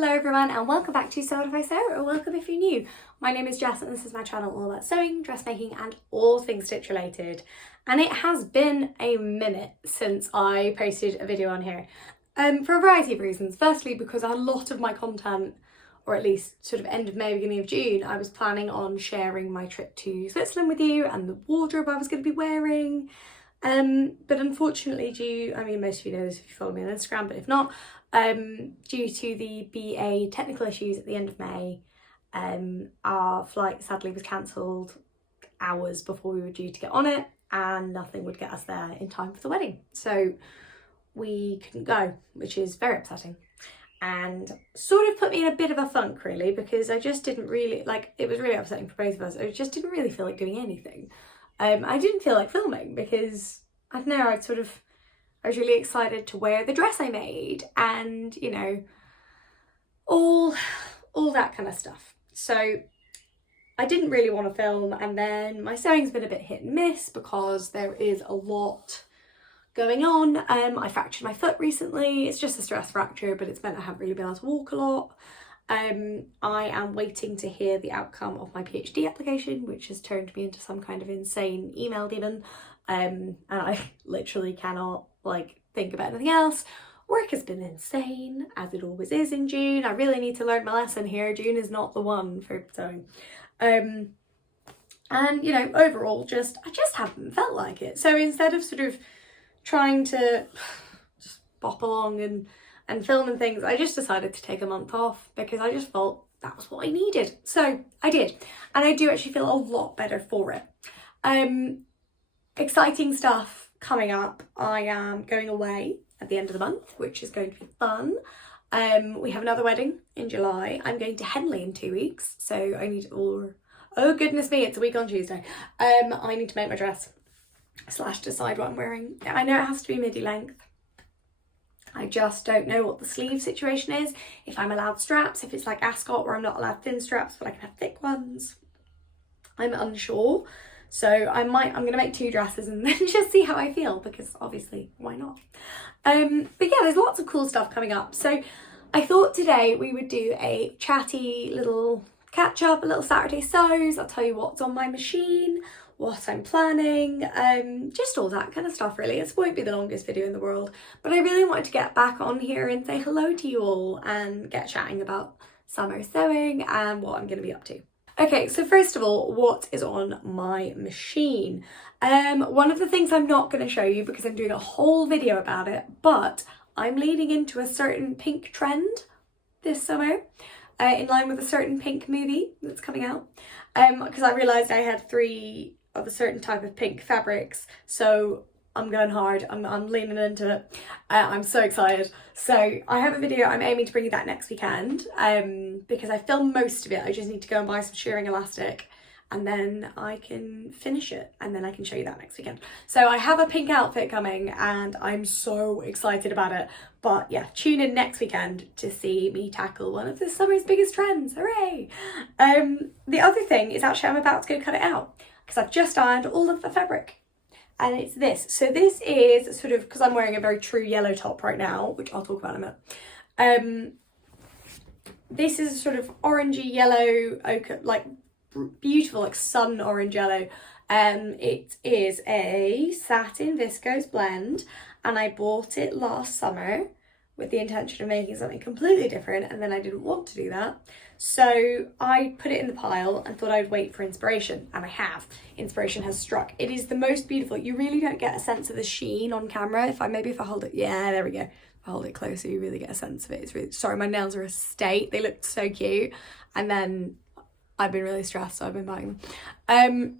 Hello everyone and welcome back to Sew What If I Sew, or welcome if you're new. My name is Jess and this is my channel all about sewing, dressmaking and all things stitch related. And it has been a minute since I posted a video on here for a variety of reasons. Firstly, because a lot of my content, or at least sort of end of May, beginning of June, I was planning on sharing my trip to Switzerland with you and the wardrobe I was going to be wearing. But unfortunately most of you know this if you follow me on Instagram, but if not, due to the BA technical issues at the end of May, our flight sadly was cancelled hours before we were due to get on it, and nothing would get us there in time for the wedding. So we couldn't go, which is very upsetting and sort of put me in a bit of a funk really, because I just didn't really, it was really upsetting for both of us. I just didn't really feel like doing anything. I didn't feel like filming because, I don't know, I was really excited to wear the dress I made and, you know, all that kind of stuff. So I didn't really want to film, and then my sewing's been a bit hit and miss because there is a lot going on. I fractured my foot recently. It's just a stress fracture, but it's meant I haven't really been able to walk a lot. I am waiting to hear the outcome of my PhD application, which has turned me into some kind of insane email demon. And I literally cannot think about anything else. Work has been insane, as it always is in June. I really need to learn my lesson here. June is not the one for sewing. And you know, overall, I just haven't felt like it. So instead of sort of trying to just bop along and film and things, I just decided to take a month off because I just felt that was what I needed. So I did, and I do actually feel a lot better for it. Exciting stuff coming up. I am going away at the end of the month, which is going to be fun. We have another wedding in July. I'm going to Henley in 2 weeks, so I need oh goodness me, it's a week on Tuesday. I need to make my dress / decide what I'm wearing. I know it has to be midi length. I just don't know what the sleeve situation is, if I'm allowed straps, if it's like ascot where I'm not allowed thin straps but I can have thick ones. I'm unsure. So I'm going to make 2 dresses and then just see how I feel, because obviously why not? But yeah, there's lots of cool stuff coming up. So I thought today we would do a chatty little catch up, a little Saturday sews. I'll tell you what's on my machine, what I'm planning, just all that kind of stuff really. It won't be the longest video in the world, but I really wanted to get back on here and say hello to you all and get chatting about summer sewing and what I'm going to be up to. Okay, so first of all, what is on my machine? One of the things I'm not going to show you because I'm doing a whole video about it, but I'm leading into a certain pink trend this summer, in line with a certain pink movie that's coming out, because I realised I had 3 of a certain type of pink fabrics, so I'm going hard. I'm leaning into it. I'm so excited. So I have a video. I'm aiming to bring you that next weekend, because I filmed most of it. I just need to go and buy some shearing elastic and then I can finish it and then I can show you that next weekend. So I have a pink outfit coming and I'm so excited about it. But yeah, tune in next weekend to see me tackle one of this summer's biggest trends. Hooray! The other thing is actually I'm about to go cut it out because I've just ironed all of the fabric. And it's this. So this is sort of, because I'm wearing a very true yellow top right now, which I'll talk about in a minute. This is sort of orangey yellow, ochre, beautiful, sun orange yellow. It is a satin viscose blend, and I bought it last summer with the intention of making something completely different, and then I didn't want to do that. So I put it in the pile and thought I'd wait for inspiration, and I have. Inspiration has struck. It is the most beautiful. You really don't get a sense of the sheen on camera. If I hold it, yeah, there we go. If I hold it closer, you really get a sense of it. It's really, sorry, my nails are a state. They look so cute. And then I've been really stressed, so I've been buying them.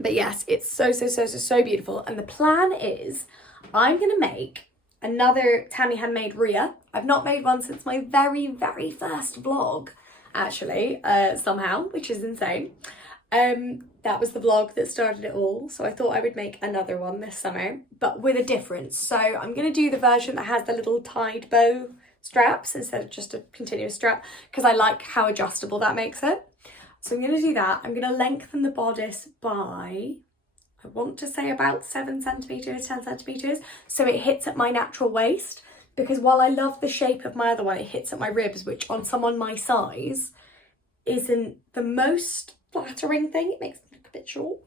But yes, it's so beautiful. And the plan is I'm gonna make another Tammy handmade Rhea. I've not made one since my very first vlog, actually, somehow, which is insane. That was the vlog that started it all, so I thought I would make another one this summer, but with a difference. So I'm going to do the version that has the little tied bow straps instead of just a continuous strap, because I like how adjustable that makes it. So I'm going to do that. I'm going to lengthen the bodice by, I want to say about 7 centimetres, 10 centimetres, so it hits at my natural waist, because while I love the shape of my other one, it hits at my ribs, which on someone my size isn't the most flattering thing. It makes me look a bit short.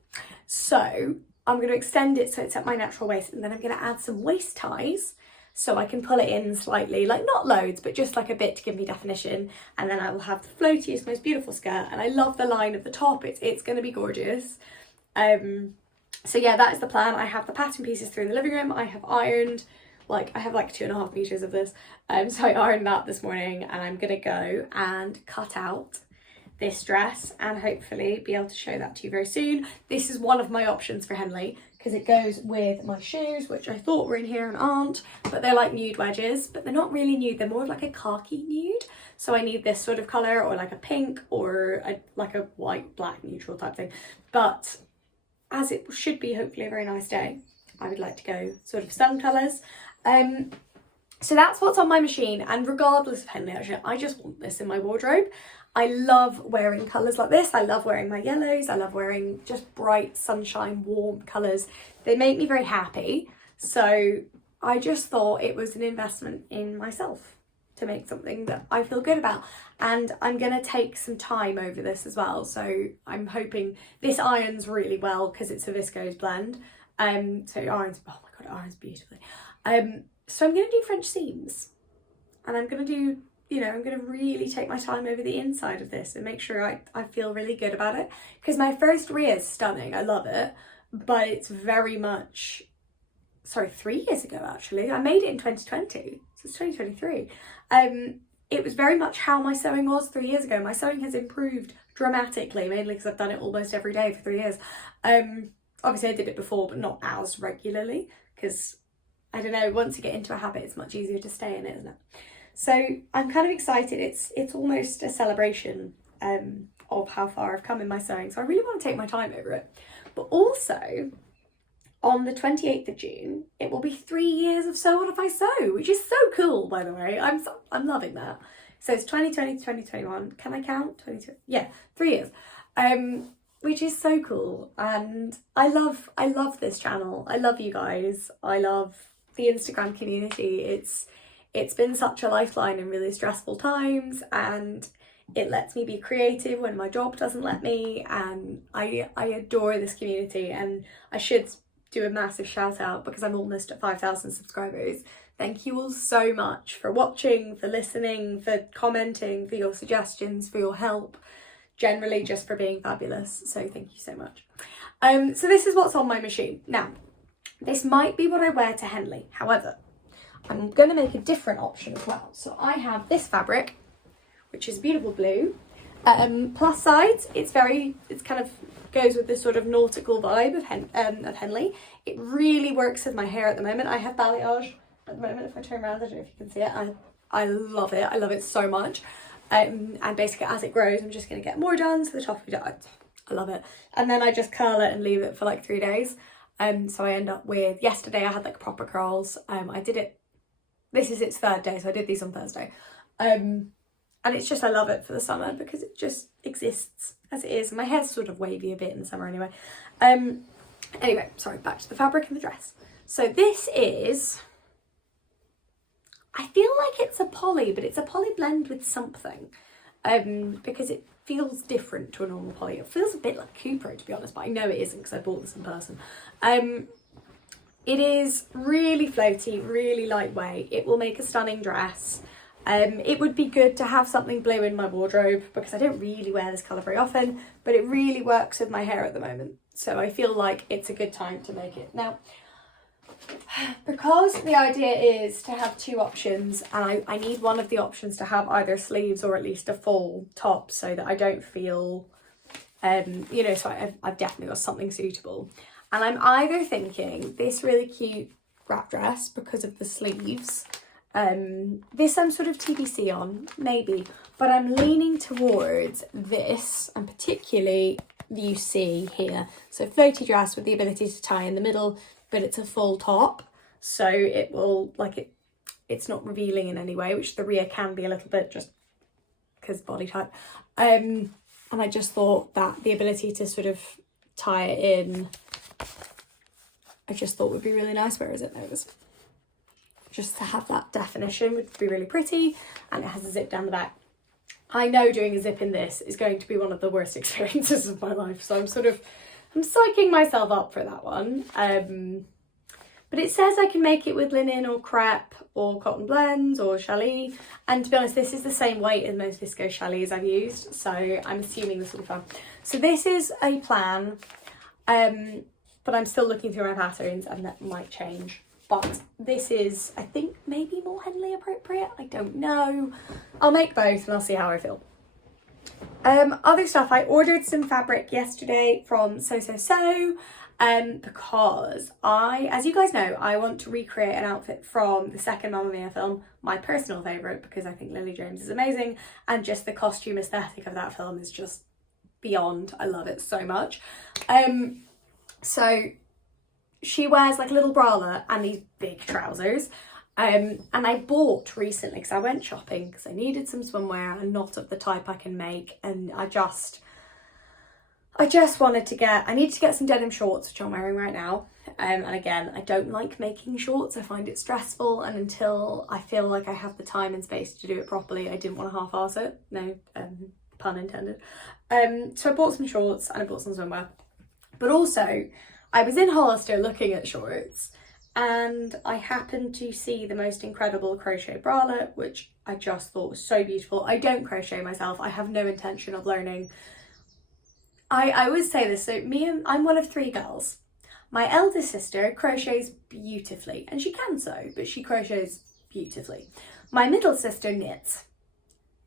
So I'm going to extend it so it's at my natural waist, and then I'm going to add some waist ties so I can pull it in slightly, like not loads, but just like a bit to give me definition. And then I will have the floatiest, most beautiful skirt. And I love the line of the top. It's going to be gorgeous. So yeah, that is the plan. I have the pattern pieces through in the living room. I have ironed, I have like 2.5 meters of this. So I ironed that this morning, and I'm going to go and cut out this dress and hopefully be able to show that to you very soon. This is one of my options for Henley because it goes with my shoes, which I thought were in here and aren't, but they're like nude wedges, but they're not really nude, they're more of like a khaki nude. So I need this sort of colour, or like a pink, or like a white, black, neutral type thing. But as it should be hopefully a very nice day, I would like to go sort of sun colours. So that's what's on my machine, and regardless of Henley, actually, I just want this in my wardrobe. I love wearing colours like this. I love wearing my yellows. I love wearing just bright, sunshine, warm colours. They make me very happy. So I just thought it was an investment in myself to make something that I feel good about. And I'm going to take some time over this as well. So I'm hoping this irons really well because it's a viscose blend. So it irons, oh my God, it irons beautifully. So I'm going to do French seams, and I'm going to do, I'm going to really take my time over the inside of this and make sure I feel really good about it. Because my first Ria is stunning, I love it, but it's very much, 3 years ago actually. I made it in 2020, so it's 2023. It was very much how my sewing was 3 years ago. My sewing has improved dramatically, mainly because I've done it almost every day for 3 years. Obviously I did it before, but not as regularly, because I don't know, once you get into a habit, it's much easier to stay in it, isn't it? So I'm kind of excited. It's almost a celebration of how far I've come in my sewing. So I really want to take my time over it. But also, on the 28th of June, it will be 3 years of Sew What If I Sew, which is so cool, by the way. I'm loving that. So it's 2020 to 2021. Can I count? 22? Yeah, 3 years. Which is so cool. And I love this channel. I love you guys. I love the Instagram community. It's been such a lifeline in really stressful times, and it lets me be creative when my job doesn't let me, and I adore this community. And I should do a massive shout out because I'm almost at 5,000 subscribers. Thank you all so much for watching, for listening, for commenting, for your suggestions, for your help, generally just for being fabulous. So thank you so much. So this is what's on my machine. Now, this might be what I wear to Henley. However, I'm going to make a different option as well. So I have this fabric, which is beautiful blue. Plus size, it's kind of goes with this sort of nautical vibe of Henley. It really works with my hair at the moment. I have balayage at the moment. If I turn around, I don't know if you can see it. I love it. I love it so much. And basically as it grows, I'm just going to get more done. So the top of it, I love it. And then I just curl it and leave it for like 3 days. So I end up with, yesterday I had like proper curls. I did it, this is its 3rd day, so I did these on Thursday. And it's just, I love it for the summer because it just exists as it is. My hair's sort of wavy a bit in the summer anyway. Anyway, sorry, back to the fabric and the dress. So this is, I feel like it's a poly, but it's a poly blend with something. Because it feels different to a normal poly. It feels a bit like Cooper, to be honest, but I know it isn't because I bought this in person. It is really floaty, really lightweight. It will make a stunning dress. It would be good to have something blue in my wardrobe because I don't really wear this colour very often, but it really works with my hair at the moment. So I feel like it's a good time to make it. Now, because the idea is to have 2 options, and I need one of the options to have either sleeves or at least a full top so that I don't feel, so I've definitely got something suitable. And I'm either thinking this really cute wrap dress because of the sleeves. This I'm sort of TBC on, maybe, but I'm leaning towards this, and particularly you see here. So floaty dress with the ability to tie in the middle, but it's a full top. So it will, it's not revealing in any way, which the Ria can be a little bit just because body type. And I just thought that the ability to sort of tie it in, I just thought would be really nice. Where is it? There it is. just to have that definition would be really pretty, and it has a zip down the back. I know doing a zip in this is going to be one of the worst experiences of my life, so I'm psyching myself up for that one. But it says I can make it with linen or crepe or cotton blends or challis, and to be honest, this is the same weight as most viscose challis I've used, so I'm assuming this will be fun. So this is a plan, but I'm still looking through my patterns and that might change. But this is, I think, maybe more Henley appropriate. I don't know. I'll make both and I'll see how I feel. Other stuff, I ordered some fabric yesterday from So because as you guys know, I want to recreate an outfit from the second Mamma Mia film, my personal favourite, because I think Lily James is amazing, and just the costume aesthetic of that film is just beyond. I love it so much. So she wears like a little bralette and these big trousers, and I bought recently because I went shopping because I needed some swimwear and not of the type I can make, and I just wanted to I needed to get some denim shorts, which I'm wearing right now, and again, I don't like making shorts. I find it stressful, and until I feel like I have the time and space to do it properly, I didn't want to half-arse it. No, pun intended. So I bought some shorts and I bought some swimwear, but also I was in Hollister looking at shorts, and I happened to see the most incredible crochet bralette, which I just thought was so beautiful. I don't crochet myself. I have no intention of learning. I always say this, so I'm one of 3 girls. My eldest sister crochets beautifully, and she can sew, but she crochets beautifully. My middle sister knits.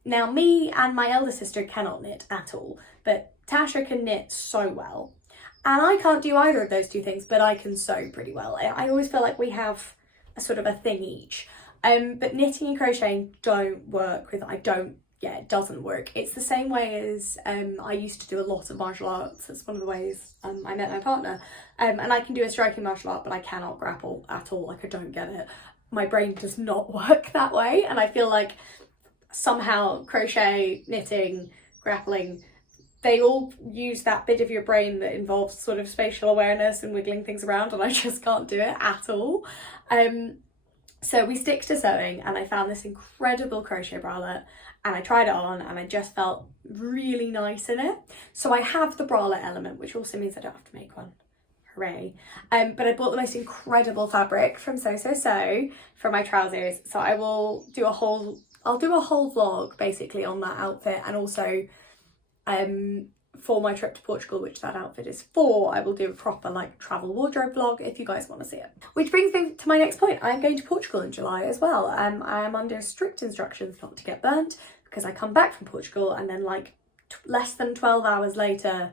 Now me and my elder sister cannot knit at all, but Tasha can knit so well. And I can't do either of those 2 things, but I can sew pretty well. I always feel like we have a sort of a thing each. But knitting and crocheting don't work with, it doesn't work. It's the same way as I used to do a lot of martial arts. That's one of the ways I met my partner. And I can do a striking martial art, but I cannot grapple at all. Like, I don't get it. My brain does not work that way. And I feel like somehow crochet, knitting, grappling, they all use that bit of your brain that involves sort of spatial awareness and wiggling things around, and I just can't do it at all. So we stick to sewing, and I found this incredible crochet bralette, and I tried it on and I just felt really nice in it. So I have the bralette element, which also means I don't have to make one. Hooray. But I bought the most incredible fabric from So for my trousers. So I'll do a whole vlog basically on that outfit, and also for my trip to Portugal, which that outfit is for, I will do a proper like travel wardrobe vlog if you guys want to see it. Which brings me to my next point. I'm going to Portugal in July as well. I am under strict instructions not to get burnt, because I come back from Portugal and then like less than 12 hours later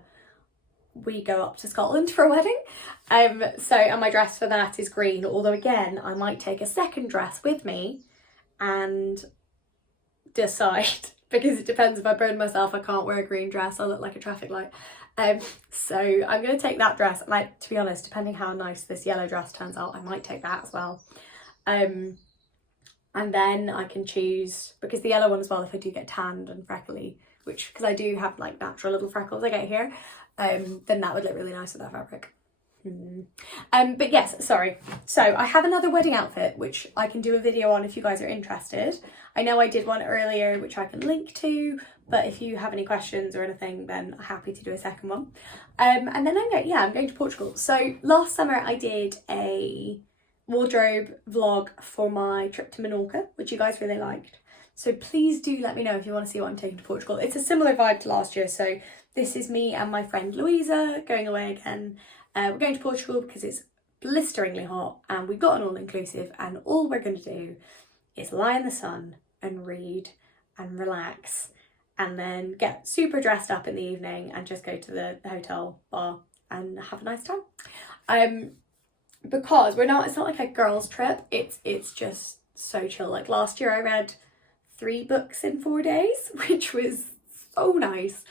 we go up to Scotland for a wedding. And my dress for that is green, although again I might take a second dress with me and decide, because it depends. If I burn myself, I can't wear a green dress, I'll look like a traffic light. So I'm going to take that dress, and to be honest, depending how nice this yellow dress turns out, I might take that as well. And then I can choose, because the yellow one as well, if I do get tanned and freckly, which, because I do have like natural little freckles I get here, then that would look really nice with that fabric. But yes, sorry. So I have another wedding outfit, which I can do a video on if you guys are interested. I know I did one earlier, which I can link to, but if you have any questions or anything, then I'm happy to do a second one. And then I'm going to Portugal. So last summer I did a wardrobe vlog for my trip to Menorca, which you guys really liked. So please do let me know if you want to see what I'm taking to Portugal. It's a similar vibe to last year. So this is me and my friend Louisa going away again. We're going to Portugal because it's blisteringly hot, and we've got an all-inclusive, and all we're going to do is lie in the sun and read and relax, and then get super dressed up in the evening and just go to the hotel bar and have a nice time. Because it's not like a girls trip, it's just so chill. Like last year I read 3 books in 4 days, which was so nice.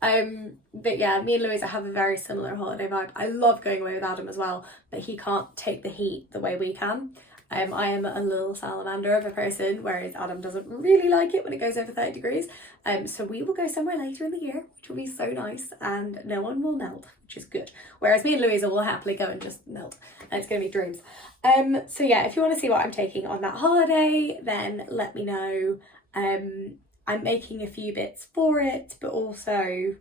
But yeah, me and Louisa have a very similar holiday vibe. I love going away with Adam as well, but he can't take the heat the way we can. I am a little salamander of a person, whereas Adam doesn't really like it when it goes over 30 degrees. So we will go somewhere later in the year, which will be so nice, and no one will melt, which is good. Whereas me and Louisa will happily go and just melt, and it's going to be dreams. So yeah, if you want to see what I'm taking on that holiday, then let me know. I'm making a few bits for it, but also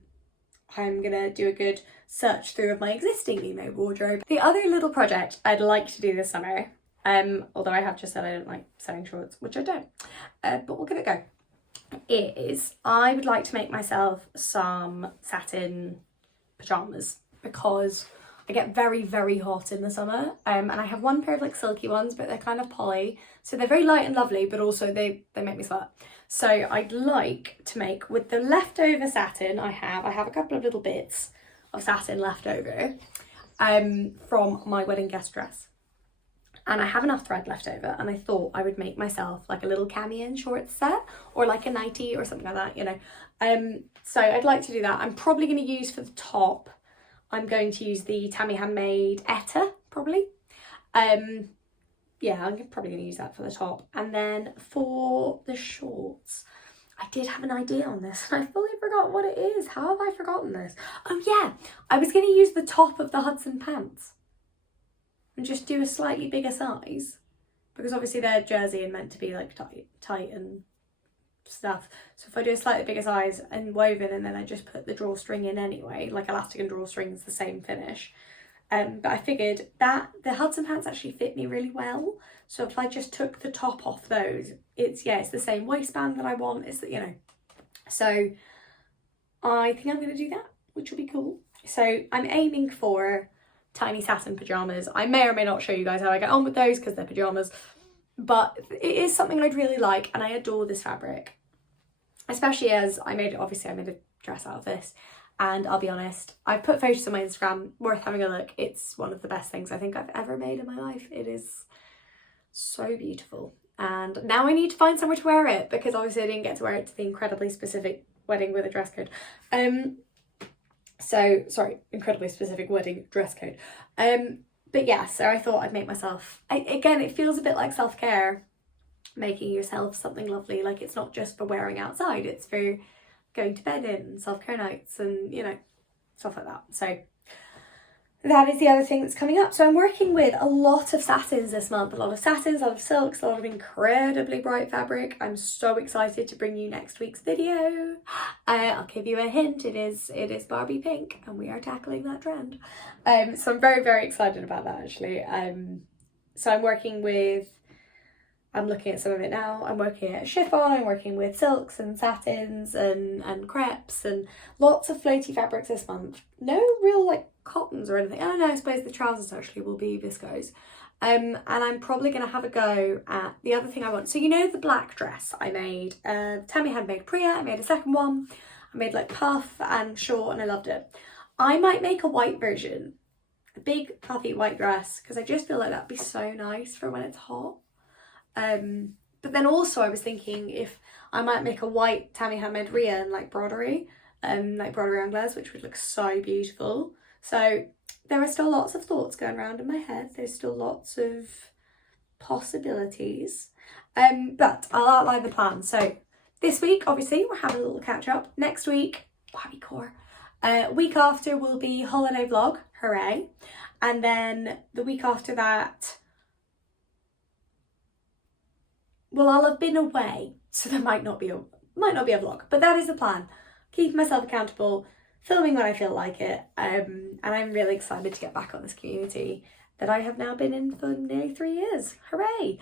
I'm gonna do a good search through of my existing emo wardrobe. The other little project I'd like to do this summer, although I have just said I don't like sewing shorts, which I don't, but we'll give it a go, is I would like to make myself some satin pyjamas, because I get very, very hot in the summer, and I have one pair of like silky ones, but they're kind of poly, so they're very light and lovely, but also they make me sweat. So I'd like to make, with the leftover satin I have a couple of little bits of satin left over from my wedding guest dress, and I have enough thread left over, and I thought I would make myself like a little cami short set, or like a nightie or something like that, you know. So I'd like to do that. I'm probably going to use, for the top, I'm going to use the Tammy Handmade Etta, probably. Yeah, I'm probably going to use that for the top. And then for the shorts, I did have an idea on this, and I fully forgot what it is. How have I forgotten this? Oh yeah, I was going to use the top of the Hudson pants and just do a slightly bigger size, because obviously they're jersey and meant to be like tight and stuff. So if I do a slightly bigger size and woven, and then I just put the drawstring in anyway, like elastic and drawstring is the same finish. But I figured that the Hudson pants actually fit me really well. So if I just took the top off those, it's the same waistband that I want. It's, you know, so I think I'm going to do that, which will be cool. So I'm aiming for tiny satin pyjamas. I may or may not show you guys how I get on with those, because they're pyjamas, but it is something I'd really like, and I adore this fabric, especially as I made a dress out of this. And I'll be honest, I've put photos on my Instagram, worth having a look. It's one of the best things I think I've ever made in my life. It is so beautiful. And now I need to find somewhere to wear it, because obviously I didn't get to wear it to the incredibly specific wedding with a dress code. Incredibly specific wedding dress code. But yeah, so I thought I'd make myself, again, it feels a bit like self-care, making yourself something lovely. Like, it's not just for wearing outside, it's for going to bed in, self-care nights, and, you know, stuff like that. So that is the other thing that's coming up. So I'm working with a lot of satins this month, a lot of satins, a lot of silks, a lot of incredibly bright fabric. I'm so excited to bring you next week's video. I'll give you a hint, it is Barbie pink, and we are tackling that trend. So I'm very, very excited about that, actually. So I'm looking at some of it now. I'm working at chiffon, I'm working with silks and satins and crepes, and lots of floaty fabrics this month. No real like cottons or anything. Oh no, I suppose the trousers actually will be viscose. And I'm probably going to have a go at the other thing I want. So you know the black dress I made? Tammy Handmade Priya, I made a second one. I made like puff and short, and I loved it. I might make a white version, a big puffy white dress, because I just feel like that'd be so nice for when it's hot. But then also I was thinking if I might make a white Tammy Handmade Ria and like broderie anglaise, which would look so beautiful. So there are still lots of thoughts going around in my head. There's still lots of possibilities, but I'll outline the plan. So this week, obviously, we're having a little catch up. Next week, Barbie core. Week after will be holiday vlog, hooray. And then the week after that, well, I'll have been away, so there might not be a vlog, but that is the plan. Keep myself accountable, filming when I feel like it, and I'm really excited to get back on this community that I have now been in for nearly 3 years. Hooray!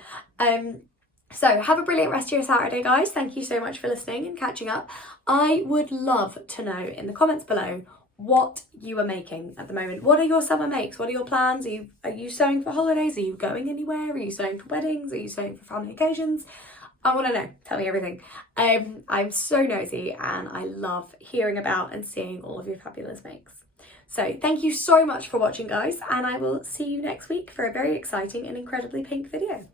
So have a brilliant rest of your Saturday, guys. Thank you so much for listening and catching up. I would love to know in the comments below what you are making at the moment. What are your summer makes? What are your plans? Are you sewing for holidays? Are you going anywhere? Are you sewing for weddings? Are you sewing for family occasions? I want to know. Tell me everything. I'm so nosy, and I love hearing about and seeing all of your fabulous makes. So thank you so much for watching, guys, and I will see you next week for a very exciting and incredibly pink video.